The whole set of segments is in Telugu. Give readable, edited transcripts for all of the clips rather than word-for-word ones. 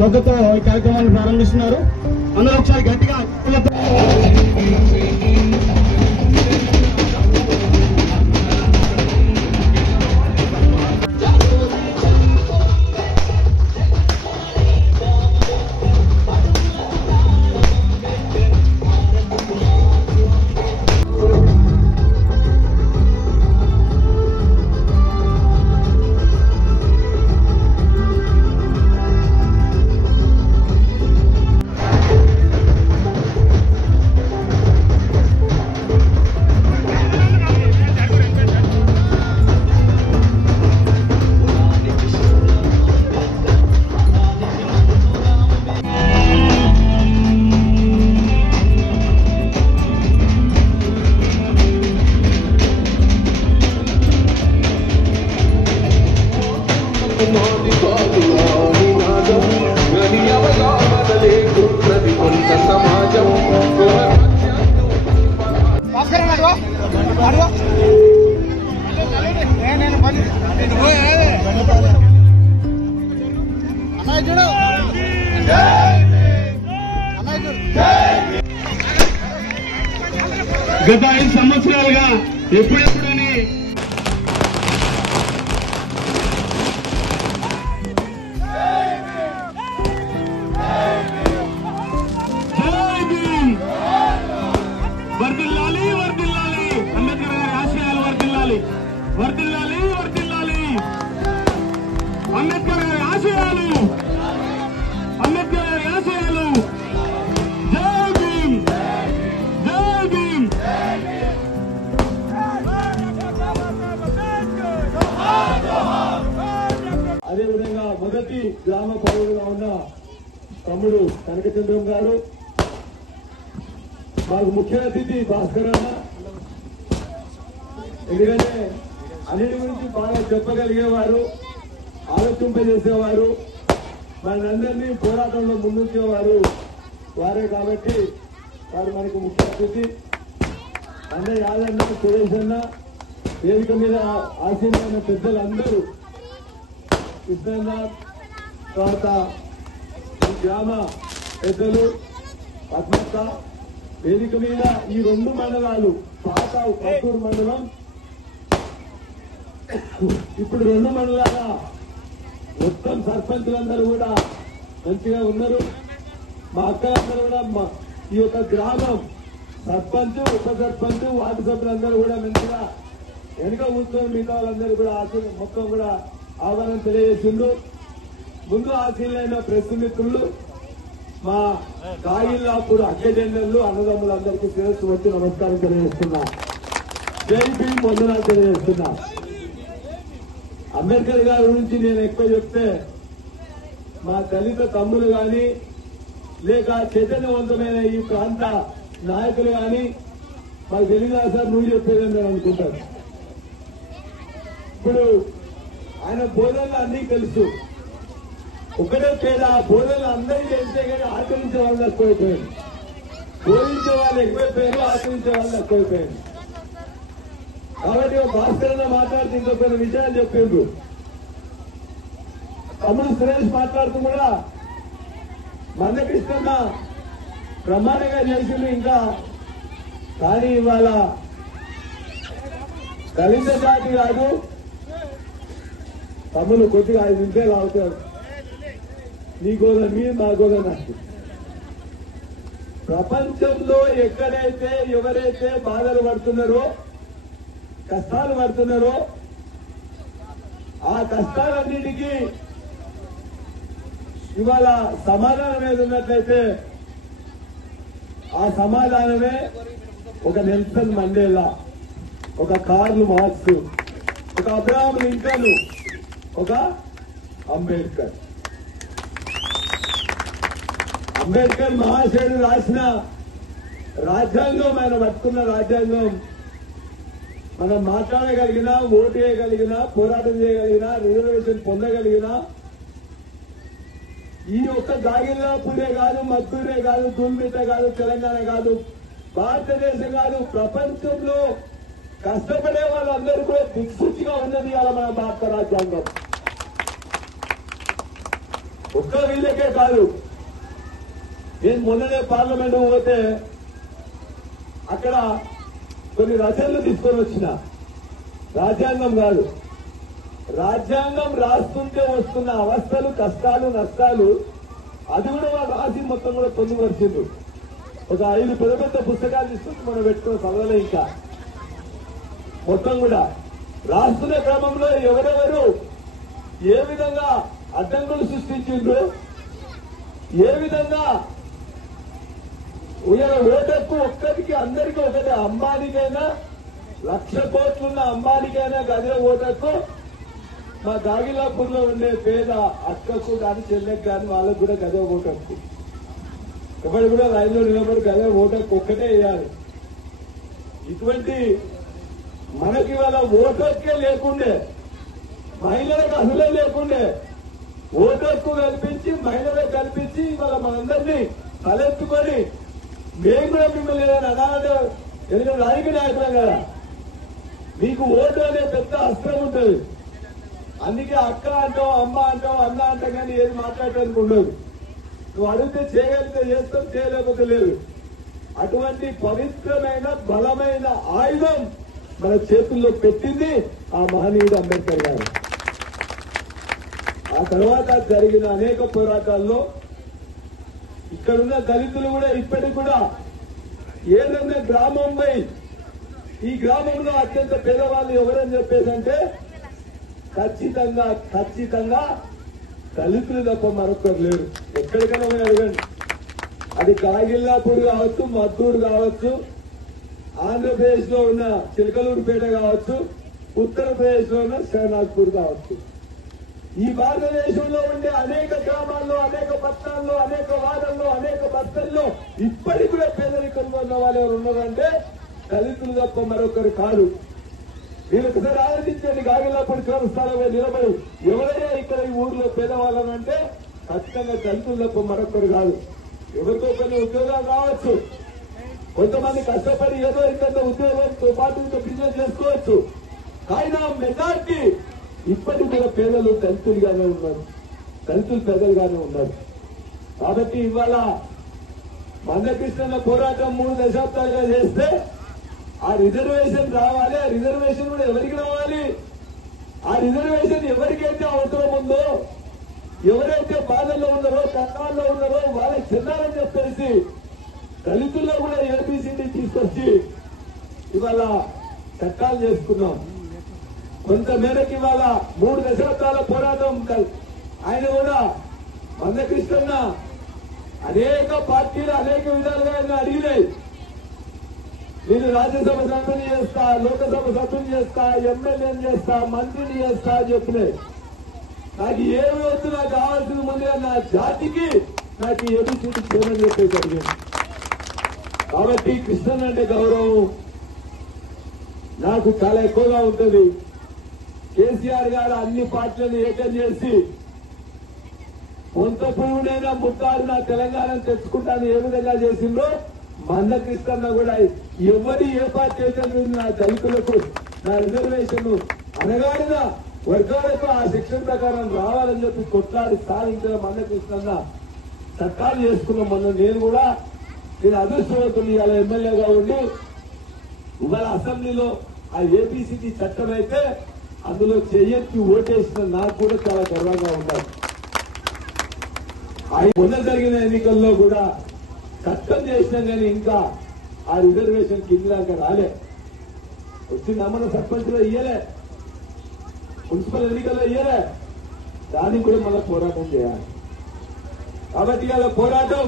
మొగ్గతో ఈ కార్యక్రమాన్ని ప్రారంభిస్తున్నారు. అందరూ ఒకసారి గట్టిగా గత 5 సంవత్సరాలుగా ఎప్పుడెప్పుడని వర్ధిల్లాలి వర్ధిల్లాలి అంబేద్కర్ గారి ఆశయాలు వర్ధిల్లాలి వర్ధిల్లాలి వర్ధిల్లాలి అంబేద్కర్ గారి ఆశయాలు అంబేద్కర్ గారి ఆశయాలు. జై భీమ్ జై భీమ్. అదేవిధంగా మొదటి గ్రామ పౌరుడుగా ఉన్న తమ్ముడు కనకచంద్రం గారు, మాకు ముఖ్య అతిథి భాస్కర్ అన్న. ఎందుకంటే అన్నిటి గురించి బాగా చెప్పగలిగేవారు, ఆలోచింపజేసేవారు, మనందరినీ పోరాటంలో ముందుంచేవారు వారే. కాబట్టి వారు మనకు ముఖ్య అతిథి. అన్న యాదన్న, సురేష్ అన్న, వేదిక మీద ఆశీర్వైన పెద్దలందరూ, కృష్ణన్న, తర్వాత ఈ గ్రామ పెద్దలు, పద్మక్క, వేదిక మీద ఈ 2 మండలాలు, పాత పత్తూరు మండలం, ఇప్పుడు 2 మండలాల మొత్తం సర్పంచులందరూ కూడా మంచిగా ఉన్నారు. మా అక్కలందరూ కూడా ఈ యొక్క గ్రామం సర్పంచ్, ఉప సర్పంచ్, వార్డు సభ్యులందరూ కూడా మంచిగా వెనుక కూర్చొని మిగతా వాళ్ళందరూ కూడా మొత్తం కూడా ఆహ్వానం తెలియజేసిండు. ముందు ఆశీలైన ప్రెస్ మిత్రులు, మా కాయిల్లాపూర్ అక్కజెండర్లు, అన్నదమ్ములందరికీ శిరస్సు వచ్చి నమస్కారం తెలియజేస్తున్నా. జై భీమ్ వందనాలు తెలియజేస్తున్నా. అంబేద్కర్ గారి గురించి నేను ఎక్కువ చెప్తే మా దళిత తమ్ములు గాని, లేక చైతన్యవంతమైన ఈ ప్రాంత నాయకులు గాని మాకు తెలియదా సార్ నువ్వు చెప్పేదని నేను అనుకుంటాను. ఇప్పుడు ఆయన బోధనలు అన్నీ తెలుసు. ఒకటే పేద బోధనలు అందరికీ తెలిస్తే కానీ ఆచరించే వాళ్ళు ఎక్కువైపోయారు. బోధించే వాళ్ళు ఎక్కువైపోయారు, ఆచరించే వాళ్ళు ఎక్కువైపోయారు. కాబట్టి భాస్కరన్న మాట్లాడుతూ ఇంకో కొన్ని విషయాలు చెప్పిండ్రు. తమ్ముడు సురేష్ మాట్లాడుతూ కూడా మందకృష్ణ ప్రమాణంగా చేసిండు. ఇంకా కానీ ఇవాళ దళిత జాతి కాదు, తమ్ముడు కొద్దిగా 5 నిమిషాలు అవుతాడు. నీ గోదా మీరు, మా గోదా నాకు. ప్రపంచంలో ఎక్కడైతే ఎవరైతే బాధలు పడుతున్నారో, కష్టాలు పడుతున్నారో, ఆ కష్టాలన్నిటికీ ఇవాళ సమాధానం ఏది ఉన్నట్లయితే ఆ సమాధానమే ఒక నెల్సన్ మండేలా, ఒక కార్ల్ మార్క్స్, ఒక అబ్రహాం లింకన్, ఒక అంబేద్కర్. అంబేద్కర్ మహాశయుడు రాసిన రాజ్యాంగం, ఆయన పట్టుకున్న రాజ్యాంగం మనం మాట్లాడగలిగినా, ఓటు వేయగలిగినా, పోరాటం చేయగలిగినా, రిజర్వేషన్ పొందగలిగినా, ఈ ఒక్క జాగిల్లాపూరే కాదు, మద్దూరే కాదు, దుల్మిట కాదు, తెలంగాణ కాదు, భారతదేశం కాదు, ప్రపంచంలో కష్టపడే వాళ్ళందరూ కూడా దిక్సూచిగా ఉన్నది అలా మన భారత రాజ్యాంగం. ఒక్క వీళ్ళకే కాదు. నేను మొన్ననే పార్లమెంట్ పోతే అక్కడ కొన్ని రచనలు తీసుకొని వచ్చిన. రాజ్యాంగం కాదు, రాజ్యాంగం రాస్తుంటే వస్తున్న అవస్థలు, కష్టాలు, నష్టాలు అది కూడా వాళ్ళు రాసి మొత్తం కూడా పొందుపరిచిండ్రు. ఒక 5 పెద్ద పెద్ద పుస్తకాలు తీసుకొచ్చి మనం పెట్టుకున్న చదవలే. ఇంకా మొత్తం కూడా రాస్తున్న క్రమంలో ఎవరెవరు ఏ విధంగా అడ్డంకులు సృష్టించిండ్రు, ఏ విధంగా ఓటకు ఒక్కరికి అందరికీ ఒకటే. అంబానీకైనా 1,00,000 కోట్లున్న అంబానీకైనా గదిలో ఓటకు, మా గాగిలాపూర్ లో ఉండే పేద అక్కకు కానీ చెల్లెకు కానీ వాళ్ళకు కూడా గదే ఓటకు. ఎవరు కూడా రైల్లో నిలబడి గదే ఓటకు ఒక్కటే వేయాలి. ఇటువంటి మనకి వాళ్ళ ఓటక్కే లేకుండే, మహిళలకు అసలే లేకుండే, ఓటక్కు కల్పించి మహిళలకు కల్పించి ఇవాళ మనందరినీ తలెత్తుకొని మేము కూడా మిమ్మల్ని ఏదైనా అనాలంటే ఎందుకంటే రాజకీయ నాయకులం కదా, మీకు ఓటు అనే పెద్ద అస్త్రం ఉంటుంది. అందుకే అక్క అంటావు, అమ్మ అంటావు, అన్న అంటాం కానీ ఏది మాట్లాడటానికి ఉండదు. నువ్వు అడిగితే చేయగలిగితే చేస్తాం, చేయలేకపోతే లేదు. అటువంటి పవిత్రమైన బలమైన ఆయుధం మన చేతుల్లో పెట్టింది ఆ మహనీయుడు అంబేద్కర్ గారు. ఆ తర్వాత జరిగిన అనేక పోరాటాల్లో ఇక్కడున్న దళితులు కూడా ఇప్పటికి కూడా ఏదైనా గ్రామం పోయి ఈ గ్రామంలో అత్యంత పేదవాళ్ళు ఎవరని చెప్పేదంటే ఖచ్చితంగా దళితులు తప్ప మరొకరు లేరు. ఎక్కడికైనా పోయి అడగండి. అది కాగిల్లాపూర్ కావచ్చు, మద్దూరు కావచ్చు, ఆంధ్రప్రదేశ్ లో ఉన్న చిలకలూరుపేట కావచ్చు, ఉత్తరప్రదేశ్ లో ఉన్న షహనాజ్పూర్ కావచ్చు. ఈ భారతదేశంలో ఉండే అనేక గ్రామాల్లో, అనేక పట్టణాల్లో, అనేక వాడల్లో, అనేక బస్తల్లో ఇప్పటికి కూడా పేదరికంలో ఉన్న వాళ్ళు ఎవరు ఉన్నారంటే దళితులు తప్ప మరొకరు కాదు. మీరు ఒకసారి ఆలోచించండి. గాగిలాపూడి స్థలంలో నిలబడి ఎవరైనా ఇక్కడ ఈ ఊర్లో పేదవాళ్ళని అంటే ఖచ్చితంగా దళితులు తప్ప మరొకరు కాదు. ఎవరితో కొన్ని ఉద్యోగాలు రావచ్చు, కొంతమంది కష్టపడి ఏదో ఇంత ఉద్యోగంతో పాటు ఇంకా బిజినెస్ చేసుకోవచ్చు. కానీ మెజార్టీ ఇప్పటికి కూడా పేదలు దళితులుగానే ఉన్నారు, దళితులు పేదలుగానే ఉన్నారు. కాబట్టి ఇవాళ మందకృష్ణ పోరాటం 3 దశాబ్దాలుగా చేస్తే ఆ రిజర్వేషన్ రావాలి. ఆ రిజర్వేషన్ కూడా ఎవరికి రావాలి? ఆ రిజర్వేషన్ ఎవరికైతే అవసరం ఉందో, ఎవరైతే బాధల్లో ఉన్నారో, కష్టాల్లో ఉన్నారో వాళ్ళకి చెందాలని చెప్పేసి దళితుల్లో కూడా ఏబిసిడి తీసుకొచ్చి ఇవాళ చట్టాలు చేసుకున్నాం. కొంతమేరకు ఇవాళ 3 దశాబ్దాల పోరాటం ఆయన కూడా మందకృష్ణ అనేక పార్టీలు అనేక విధాలుగా ఆయన అడిగినాయి. నేను రాజ్యసభ సభ్యుని చేస్తా, లోకసభ సభ్యుని చేస్తా, ఎమ్మెల్యేని చేస్తా, మంత్రిని చేస్తా అని చెప్పినాయి. నాకు ఏమి వద్దు, నాకు కావాల్సిన ముందుగా నా జాతికి నాకు ఏబిసిడి చేయమని చెప్పేసి అడిగింది. కాబట్టి కృష్ణన్ అంటే గౌరవం నాకు చాలా ఎక్కువగా ఉంటుంది. కేసీఆర్ గారు అన్ని పార్టీలను ఏకం చేసి కొంత పురుగునైనా ముట్టారు నా తెలంగాణను తెచ్చుకుంటాను ఏ విధంగా చేసిందో మందకృష్ణ కూడా ఎవరి ఏ పార్టీ అయితే నా దళితులకు నా రిజర్వేషన్ అనగాడిన వర్గాలకు ఆ శిక్షణ ప్రకారం రావాలని చెప్పి కొట్లాడి సాధించిన మందకృష్ణ చట్టాలు చేసుకున్నాం. మొన్న నేను అదృష్టవంతులు ఇవాళ ఎమ్మెల్యేగా ఉండి ఇవాళ అసెంబ్లీలో ఆ ఏబిసిడి చట్టం అయితే అందులో చెయ్యెత్తి ఓటేసిన నాకు కూడా చాలా గర్వంగా ఉండాలి. మొన్న జరిగిన ఎన్నికల్లో కూడా చట్టం చేసినా కానీ ఇంకా ఆ రిజర్వేషన్ కింద దాకా రాలే. వచ్చింది మన సర్పంచ్ లో ఇయ్యలే, మున్సిపల్ ఎన్నికల్లో ఇయ్యలే. దానికి కూడా మళ్ళీ పోరాటం చేయాలి. కాబట్టి ఇవాళ పోరాటం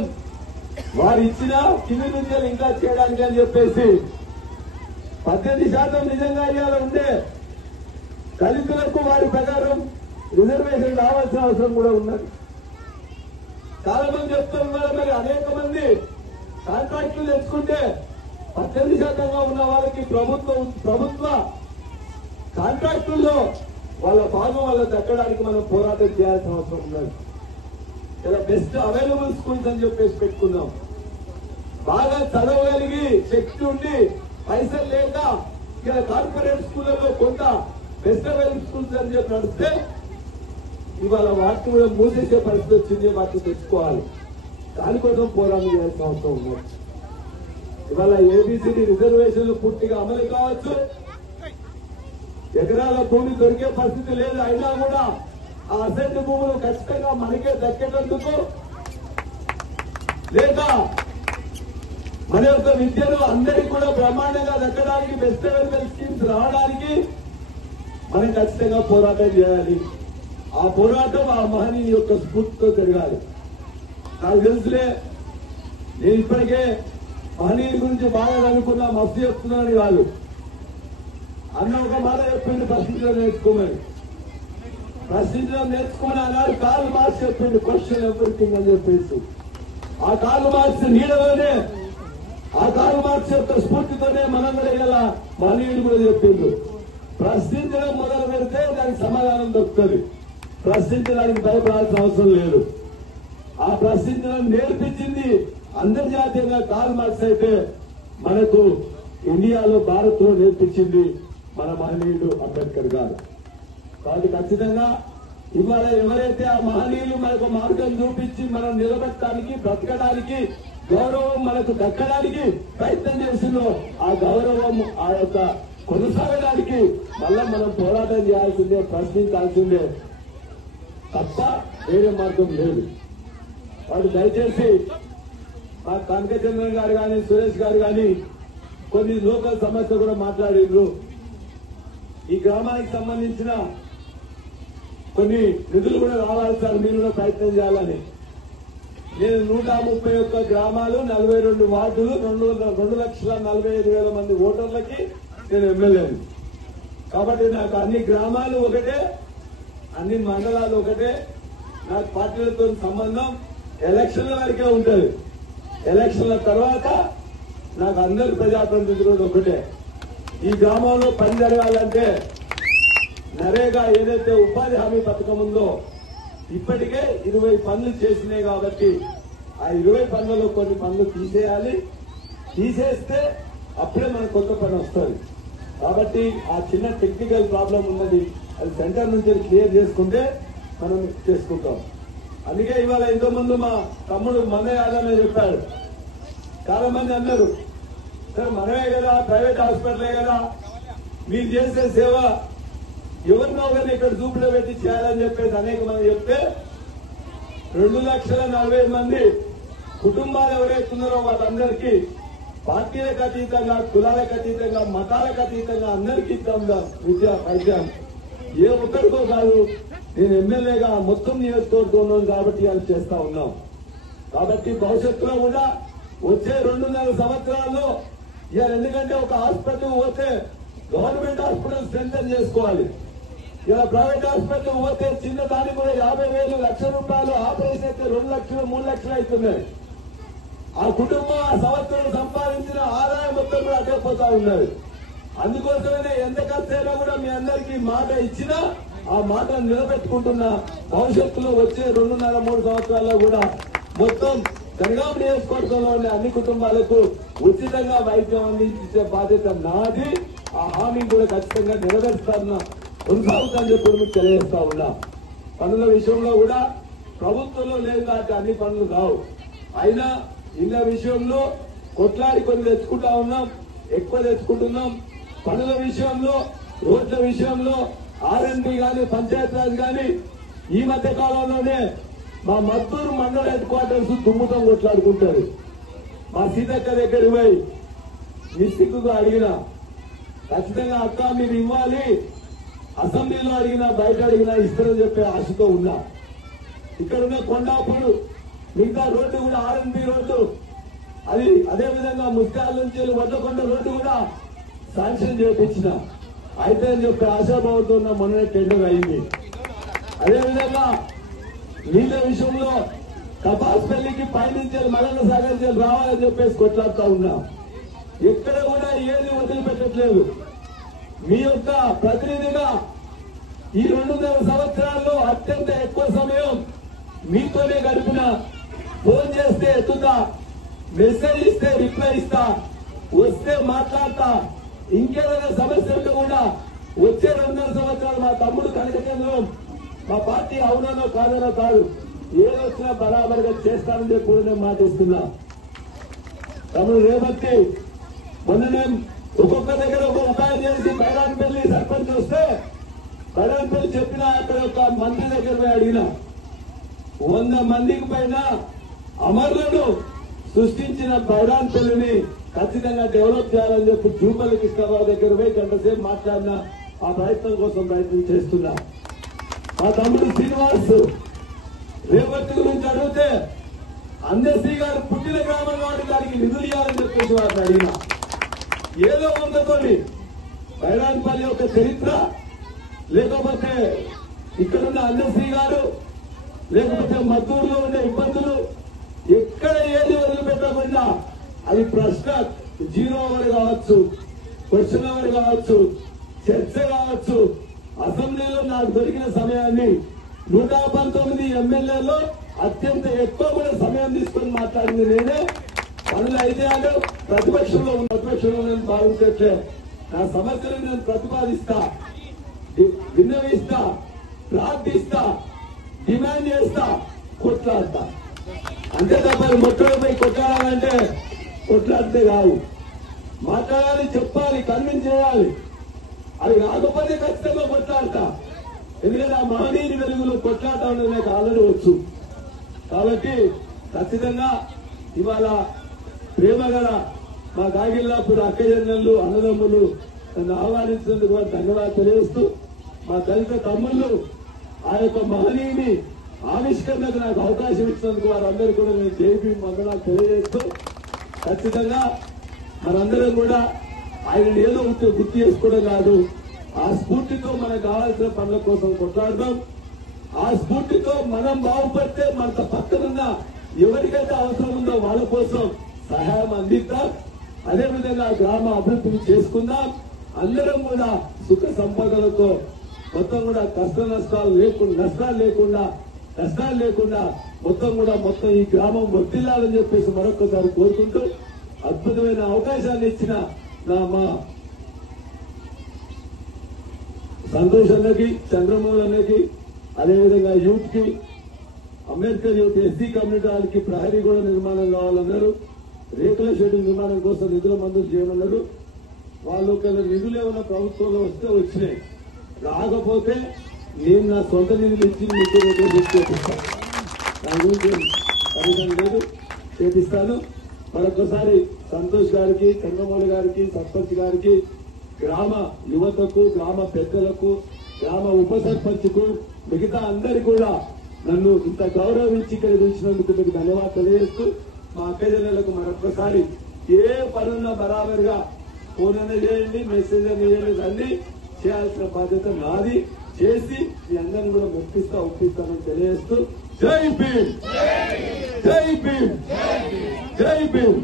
వారు ఇచ్చిన కింది నుంచి ఇంకా చేయడానికి అని చెప్పేసి 18% నిజంగా ఇవాళ ఉండే దళితులకు వారి ప్రకారం రిజర్వేషన్ రావాల్సిన అవసరం కూడా ఉన్నది. చాలా మంది చెప్తున్నారు, మరి అనేక మంది కాంట్రాక్టులు తెచ్చుకుంటే 18% ఉన్న వాళ్ళకి ప్రభుత్వ కాంట్రాక్టుల్లో వాళ్ళ భాగం వాళ్ళ దక్కడానికి మనం పోరాటం చేయాల్సిన అవసరం ఉన్నది. ఇలా బెస్ట్ అవైలబుల్ స్కూల్స్ అని చెప్పేసి పెట్టుకున్నాం. బాగా చదవగలిగి శక్తి ఉండి పైసలు లేక ఇలా కార్పొరేట్ స్కూళ్లలో కొంత బెస్ట్ అవైలబుల్ స్కూల్స్ అని చెప్పి నడిస్తే ఇవాళ వాటిని కూడా మూసేసే పరిస్థితి వచ్చింది. వాటిని తెచ్చుకోవాలి. దానికోసం పోరాటం చేయాల్సిన అవసరం ఉంది. ఇవాళ ఏబిసిడి రిజర్వేషన్లు పూర్తిగా అమలు కావచ్చు. ఎకరాల భూమి దొరికే పరిస్థితి లేదు. అయినా కూడా ఆ అసెంట్ భూములు ఖచ్చితంగా మనకే దక్కేటందుకు, లేక మన యొక్క విద్యను అందరికీ కూడా బ్రహ్మాండంగా దక్కడానికి, బెస్ట్ అవైలబుల్ స్కీమ్స్ రావడానికి మనం ఖచ్చితంగా పోరాటం చేయాలి. ఆ పోరాటం ఆ మహనీయుని యొక్క స్ఫూర్తితో జరగాలి. నాకు తెలుసులే, నేను ఇప్పటికే మహనీయుడి గురించి బాగా అనుకున్నా, మస్తు చెప్తున్నాను కాదు. అన్న ఒక మాట చెప్పిండు, ప్రశ్నించడం నేర్చుకోమని. ప్రశ్నించడం నేర్చుకుని అన్నాడు. కార్ల్ మార్క్స్ చెప్పిండు, క్వశ్చన్ ఎవ్రీథింగ్ అని చెప్పేసి. ఆ కార్ల్ మార్క్స్ నీడలోనే, ఆ కార్ల్ మార్క్స్ యొక్క స్ఫూర్తితోనే మనం కూడా ఇలా మహనీయుడు కూడా చెప్పిండు, ప్రశ్నించడం మొదలు పెడితే దానికి సమాధానం దొరుకుతుంది. ప్రశ్నించడానికి భయపడాల్సిన అవసరం లేదు. ఆ ప్రశ్నించడం నేర్పించింది అంతర్జాతీయంగా కార్ల్ మార్క్స్ అయితే, మనకు ఇండియాలో, భారత్ లో నేర్పించింది మన మహనీయుడు అంబేద్కర్ గారు. కాబట్టి ఖచ్చితంగా ఇవాళ ఎవరైతే ఆ మహనీయులు మనకు మార్గం చూపించి మనం నిలబెట్టడానికి, బ్రతకడానికి, గౌరవం మనకు దక్కడానికి ప్రయత్నం చేసిందో, ఆ గౌరవం ఆ యొక్క కొనసాగడానికి మళ్ళా మనం పోరాటం చేయాల్సిందే, ప్రశ్నించాల్సిందే తప్ప వేరే మార్గం లేదు. వాడు దయచేసి మా కనకచంద్రన్ గారు కానీ, సురేష్ గారు కానీ కొన్ని లోకల్ సమస్యలు కూడా మాట్లాడిండ్రు. ఈ గ్రామానికి సంబంధించిన కొన్ని నిధులు కూడా రావాలి సార్, మీరు కూడా ప్రయత్నం చేయాలని. నేను 131 గ్రామాలు, 42 వార్డులు, 2,45,000 మంది ఓటర్లకి నేను ఎమ్మెల్యేని. కాబట్టి నాకు అన్ని గ్రామాలు ఒకటే, అన్ని మండలాలు ఒకటే. నాకు పార్టీలతో సంబంధం ఎలక్షన్ల వరకే ఉంటుంది. ఎలక్షన్ల తర్వాత నాకు అందరు ప్రజాప్రతినిధులు ఒకటే. ఈ గ్రామంలో పని జరగాలంటే నరేగా ఏదైతే ఉపాధి హామీ పథకం ఉందో ఇప్పటికే 20 పనులు చేసినాయి. కాబట్టి ఆ 20 పనులలో కొన్ని పనులు తీసేయాలి. తీసేస్తే అప్పుడే మనకు కొత్త పని వస్తుంది. కాబట్టి ఆ చిన్న టెక్నికల్ ప్రాబ్లం ఉన్నది, అది సెంటర్ నుంచి క్లియర్ చేసుకుంటే మనం చేసుకుంటాం. అందుకే ఇవాళ ఎంతో మంది మా తమ్ముడు మన్నయ్య యాదవ్ చెప్పాడు. చాలా మంది అన్నారు, సార్ మనమే కదా, ప్రైవేట్ హాస్పిటలే కదా, మీరు చేసే సేవ ఎవరినో ఒకరిని ఇక్కడ చూపులో పెట్టి చేయాలని చెప్పేసి అనేక మంది చెప్తే 2,40,000 మంది కుటుంబాలు ఎవరైతున్నారో వాళ్ళందరికీ పార్టీలకు అతీతంగా, కులాలకు అతీతంగా, మతాలకు అతీతంగా అందరికీ ఇద్దాం విద్యా వైద్యం. ఏ ఒక్కరికో కాదు. నేను ఎమ్మెల్యేగా మొత్తం నియోజకవర్గంలో కాబట్టి అది చేస్తా ఉన్నాం. కాబట్టి భవిష్యత్తులో కూడా వచ్చే 2.5 సంవత్సరాల్లో ఇవాళ, ఎందుకంటే ఒక హాస్పిటల్ పోతే గవర్నమెంట్ హాస్పిటల్ స్ట్రెంథెన్ చేసుకోవాలి. ఇలా ప్రైవేట్ హాస్పిటల్ పోతే చిన్న దానికి కూడా 50,000, ₹1,00,000 ఆపరేషన్ అయితే 2 లక్షలు, 3 లక్షలు అవుతున్నాయి. ఆ కుటుంబం ఆ సంవత్సరం సంపాదించిన ఆదాయం మొత్తం కూడా అడ్డైపోతా ఉన్నది. అందుకోసమే ఎంత ఖర్చైనా కూడా మీ అందరికీ మాట ఇచ్చినా ఆ మాటను నిలబెట్టుకుంటున్నా. భవిష్యత్తులో వచ్చే 2.5-3 సంవత్సరాల్లో కూడా మొత్తం జనగాం నియోజకవర్గంలో ఉండే అన్ని కుటుంబాలకు ఉచితంగా వైద్యం అందించే బాధ్యత నాది. ఆ హామీ కూడా ఖచ్చితంగా నెరవేరుస్తాను, కొనసాగుతానని చెప్పి మీకు తెలియజేస్తా ఉన్నా. పనుల విషయంలో కూడా ప్రభుత్వంలో లేదు కాబట్టి అన్ని పనులు కావు. అయినా ఇళ్ల విషయంలో కొట్లాడి కొన్ని తెచ్చుకుంటా ఉన్నాం, ఎక్కువ తెచ్చుకుంటున్నాం. పనుల విషయంలో, రోడ్ల విషయంలో, R&D గాని, పంచాయతీరాజ్ గాని ఈ మధ్య కాలంలోనే మా మద్దూరు మండల హెడ్ క్వార్టర్స్ దుమ్ముతం కొట్లాడుకుంటారు. మా సీతక్క దగ్గర పోయి నిశ్చితుగా అడిగినా ఖచ్చితంగా అక్క మీరు ఇవ్వాలి, అసెంబ్లీలో అడిగినా బయట అడిగినా ఇస్తారని చెప్పే ఆశతో ఉన్నా. ఇక్కడున్న కొండాపూర్ మిగతా రోడ్డు కూడా R&B రోడ్డు, అది అదేవిధంగా ముస్కాల నుంచి వడ్లకొండ రోడ్డు కూడా శాంక్షన్ చేయించిన అయితే అని చెప్పి ఆశాభావంతో ఉన్న మొన్న టెండర్ అయింది. అదేవిధంగా నీళ్ళ విషయంలో కపాస్పల్లికి పైనుంచి మలన్న సాగర్ నుంచి రావాలని చెప్పేసి కొట్లాడుతా ఉన్నా. ఎక్కడ కూడా ఏది వదిలిపెట్టట్లేదు. మీ యొక్క ప్రతినిధిగా ఈ 2.5 సంవత్సరాల్లో అత్యంత ఎక్కువ సమయం మీతోనే గడిపిన. ఫోన్ చేస్తే ఎత్తుతా, మెసేజ్ ఇస్తే రిప్లై ఇస్తా, వస్తే మాట్లాడతా. ఇంకేదైనా సమస్య ఉంటే కూడా వచ్చే 2.5 సంవత్సరాలు మా తమ్ముడు కనకచంద్రం మా పార్టీ అవునో కాదనో కాదు, ఏదొచ్చినా బరాబరిగా చేస్తానని చెప్పి కూడా నేను మాటిస్తున్నా. తమ్ముడు రేవంతి మొన్ననే ఒక్కొక్క దగ్గర ఒక్కొక్క ఉపాయం చేసి బైరాన్పల్లి సర్పంచ్ వస్తే బైరాన్పల్లి చెప్పిన అక్కడ ఒక మంత్రి దగ్గర పోయి అడిగిన 100 మందికి పైన అమరులను సృష్టించిన బైరాన్పల్లిని ఖచ్చితంగా డెవలప్ చేయాలని చెప్పి జూపల్లి కృష్ణారావు దగ్గర పోయి గంట సేపు మాట్లాడిన ఆ ప్రయత్నం కోసం ప్రయత్నం చేస్తున్నా. మా తమ్ముడు శ్రీనివాస్ రేవంత్ గురించి అడిగితే అందశ్రీ గారు పుట్టిన గ్రామం వాటి దానికి నిధులు ఇవ్వాలని చెప్పేసి వారిని అడిగిన. ఏదో ఉందతోని బైరాన్పల్లి యొక్క చరిత్ర, లేకపోతే ఇక్కడున్న అందశ్రీ గారు, లేకపోతే మద్దూరులో ఉండే ఇబ్బందులు, ఎక్కడ ఏది వదిలిపెట్టకుండా అది ప్రశ్న 0 అవర్ కావచ్చు, క్వశ్చన్ అవర్ కావచ్చు, చర్చ కావచ్చు. అసెంబ్లీలో నాకు దొరికిన సమయాన్ని 119 ఎమ్మెల్యేలో అత్యంత ఎక్కువ కూడా సమయం తీసుకుని మాట్లాడింది నేనే. పనులు అయితే ప్రతిపక్షంలో నేను భావించట్లే. నా సమస్యలు నేను ప్రతిపాదిస్తా, విన్నవిస్తా, ప్రార్థిస్తా, డిమాండ్ చేస్తా, కొట్లాడతా. అంతే తప్ప మొట్టమొదటి కొట్లాడాలంటే కొట్లాడితే కాదు. మాట్లాడాలి, చెప్పాలి, కన్విన్స్ చేయాలి. అది కాకపోతే ఖచ్చితంగా కొట్లాడతా. ఎందుకంటే ఆ మహనీయుని వెలుగులు కొట్లాడటం అనేది నాకు ఆల్రెడీ వచ్చు. కాబట్టి ఖచ్చితంగా ఇవాళ ప్రేమ గల మా గాగిల్లాపూర్ అక్కజన్నలు, అన్నదమ్ములు నన్ను ఆహ్వానించినందుకు వారు ధన్యవాదాలు తెలియజేస్తూ, మా దళిత తమ్ముళ్ళు ఆ యొక్క మహనీయుని ఆవిష్కరణకు నాకు అవకాశం ఇచ్చినందుకు వారందరూ కూడా నేను జేపీ మంగళాలు తెలియజేస్తూ, ఖచ్చితంగా మనందరం కూడా ఆయన ఏదో గుర్తు చేసుకోవడం కాదు, ఆ స్ఫూర్తితో మనకు కావాల్సిన పనుల కోసం కొట్లాడదాం. ఆ స్ఫూర్తితో మనం బాగుపడితే మనతో పక్కనున్న ఎవరికైతే అవసరం ఉందో వాళ్ళ కోసం సహాయం అందిద్దాం. అదేవిధంగా గ్రామ అభివృద్ధిని చేసుకుందాం. అందరం కూడా సుఖ సంపదలతో మొత్తం కూడా నష్టాలు లేకుండా మొత్తం ఈ గ్రామం వర్తిల్లాలని చెప్పేసి మరొకసారి కోరుకుంటూ, అద్భుతమైన అవకాశాన్ని ఇచ్చిన మా సంతోష్ అన్నకి, చంద్రమోహన్ అన్నకి, అదేవిధంగా యూత్ కి, అంబేద్కర్ యూత్ ఎస్సీ కమ్యూనిటీ వాళ్ళకి ప్రహరీ కూడా నిర్మాణం కావాలన్నారు. రేకుల షెడ్ నిర్మాణం కోసం నిధుల మంజూరు చేయమన్నారు. వాళ్ళు నిధులు ఏమైనా ప్రభుత్వంలో వస్తే వచ్చినాయి, రాకపోతే నేను నా సొంత నిధులు ఇచ్చి మీకు చేపిస్తాను. దాని గురించి కనీసం లేదు, చేపిస్తాను. మరొకసారి సంతోష్ గారికి, చంద్రమౌళి గారికి, సర్పంచ్ గారికి, గ్రామ యువతకు, గ్రామ పెద్దలకు, గ్రామ ఉప సర్పంచ్ కు, మిగతా అందరి కూడా నన్ను ఇంత గౌరవించి ఇక్కడ పిలిచినందుకు మీకు ధన్యవాదాలు తెలియజేస్తూ, మా అక్కజనులకు మరొకసారి ఏ పనున్నా బరాబర్గా ఫోన్ అనే చేయండి, మెసేజ్ అనే చేయండి, అన్ని చేయాల్సిన బాధ్యత నాది. చేసి మీ అందరిని కూడా ఒప్పిస్తానని తెలియజేస్తూ, జై భీమ్, జై భీమ్, జై భీమ్.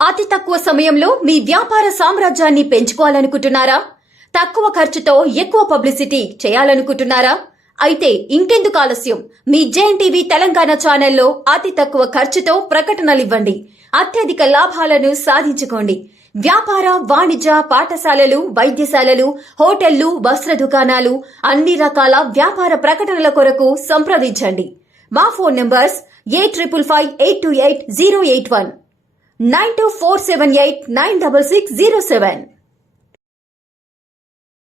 అతి తక్కువ సమయంలో మీ వ్యాపార సామ్రాజ్యాన్ని పెంచుకోవాలనుకుంటున్నారా? తక్కువ ఖర్చుతో ఎక్కువ పబ్లిసిటీ చేయాలనుకుంటున్నారా? అయితే ఇంకెందుకు ఆలస్యం? మీ జేఎన్టీవీ తెలంగాణ ఛానల్లో అతి తక్కువ ఖర్చుతో ప్రకటనలివ్వండి. అత్యధిక లాభాలను సాధించుకోండి. వ్యాపార, వాణిజ్య, పాఠశాలలు, వైద్యశాలలు, హోటళ్లు, వస్త్ర దుకాణాలు, అన్ని రకాల వ్యాపార ప్రకటనల కొరకు సంప్రదించండి. మా ఫోన్ నంబర్స్ 8558288081, 9247896607.